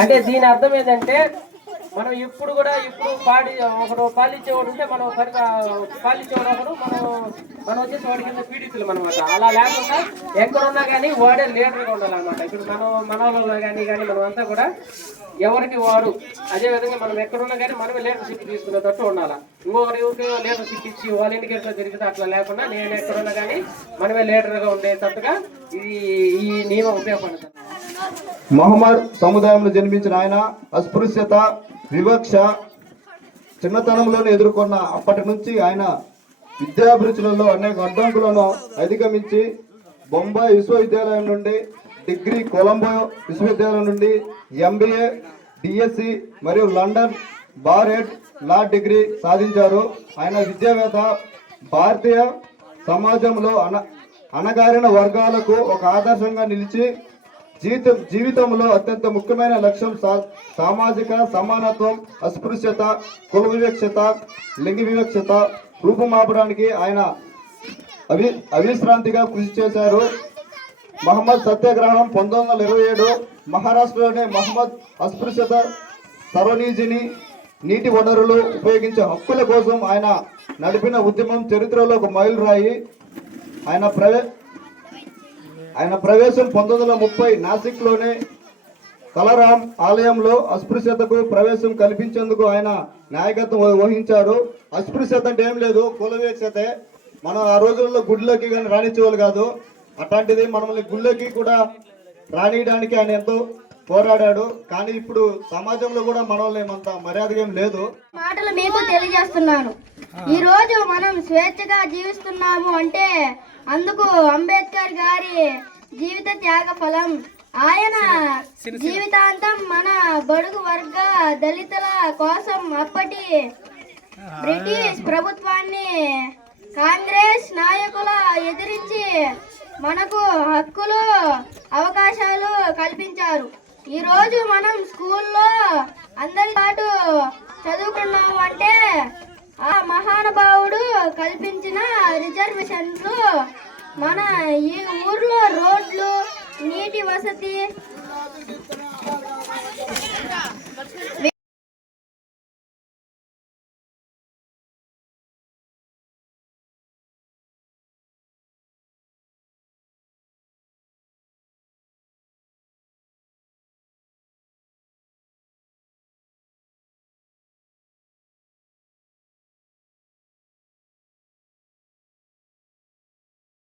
అంటే దీని అర్థం ఏంటంటే మనం ఇప్పుడు ఒకడు పాలిచ్చేవాడు ఉంటే మనం సరిగా పాలిచ్చేవాడు ఒకడు మనం వచ్చేసి వాడి కింద పీడితులు అనమాట. అలా లేకుండా ఎక్కడున్నా కానీ వాడే లీడర్గా ఉండాలన్నమాట. ఇప్పుడు మన వాళ్ళలో కానీ మనం అంతా కూడా ఎవరికి వాడు, అదే విధంగా మనం ఎక్కడున్నా కానీ మనమే లీడర్షిప్ తీసుకునేటట్టు ఉండాలి. ఎవరికి లీడర్షిప్ ఇచ్చి వాళ్ళ ఇంటికి ఎట్లా జరిగితే అట్లా లేకుండా నేను ఎక్కడున్నా కానీ మనమే లీడర్గా ఉండేటట్టుగా ఈ నియమం ఉపయోగపడుతుంది. మహమ్మద్ సముదాయంలో జన్మించిన ఆయన అస్పృశ్యత, వివక్ష చిన్నతనంలోనే ఎదుర్కొన్న అప్పటి నుంచి ఆయన విద్యాభిరుచులలో అనేక అడ్డంకులను అధిగమించి బొంబాయి విశ్వవిద్యాలయం నుండి డిగ్రీ, కొలంబో విశ్వవిద్యాలయం నుండి MBA, DSc మరియు లండన్ బారెడ్ లా డిగ్రీ సాధించారు. ఆయన విద్యావేత్త, భారతీయ సమాజంలో అణగారిన వర్గాలకు ఒక ఆదర్శంగా నిలిచి జీవితంలో అత్యంత ముఖ్యమైన లక్ష్యం సామాజిక సమానత్వం, అస్పృశ్యత, కుల వివక్షత, లింగ వివక్షత రూపుమాపడానికి ఆయన అవిశ్రాంతిగా కృషి చేశారు. మహమ్మద్ సత్యాగ్రహం 1927 మహారాష్ట్రలోని మహమ్మద్ అస్పృశ్యత సర్వనీజిని నీటి వనరులు ఉపయోగించే హక్కుల కోసం ఆయన నడిపిన ఉద్యమం చరిత్రలో ఒక మైలురాయి. ఆయన ప్రవేశం 1930 నాసిక్లోనే కలరాం ఆలయంలో అస్పృశ్యతకు ప్రవేశం కల్పించేందుకు ఆయన నాయకత్వం వహించారు. అస్పృశ్యత అంటే ఏం లేదు, కుల వివక్షతే. మనం ఆ రోజుల్లో గుడిలోకి కానీ రాణించేవాళ్ళు కాదు. అట్లాంటిది మనల్ని గుళ్ళకి కూడా రానియడానికి ఆయన ఎంతో పోరాడాడు. కానీ ఇప్పుడు సమాజంలో కూడా మనల్ని ఏమంత మర్యాద ఏం లేదు. మాటలు మీకు తెలియజేస్తున్నాను. ఈ రోజు మనం స్వేచ్ఛగా జీవిస్తున్నాము అంటే అందుకు అంబేద్కర్ గారి జీవిత త్యాగ ఫలం. ఆయన జీవితాంతం మన బడుగు వర్గ దళితుల కోసం అప్పటి బ్రిటిష్ ప్రభుత్వాన్ని, కాంగ్రెస్ నాయకుల ఎదిరించి మనకు హక్కులు, అవకాశాలు కల్పించారు. ఈ రోజు మనం స్కూల్లో అందరి పాటు చదువుకున్నాము అంటే ఆ మహానుభావుడు కల్పించిన రిజర్వేషన్లు, మన ఈ ఊర్లో రోడ్లు, నీటి వసతి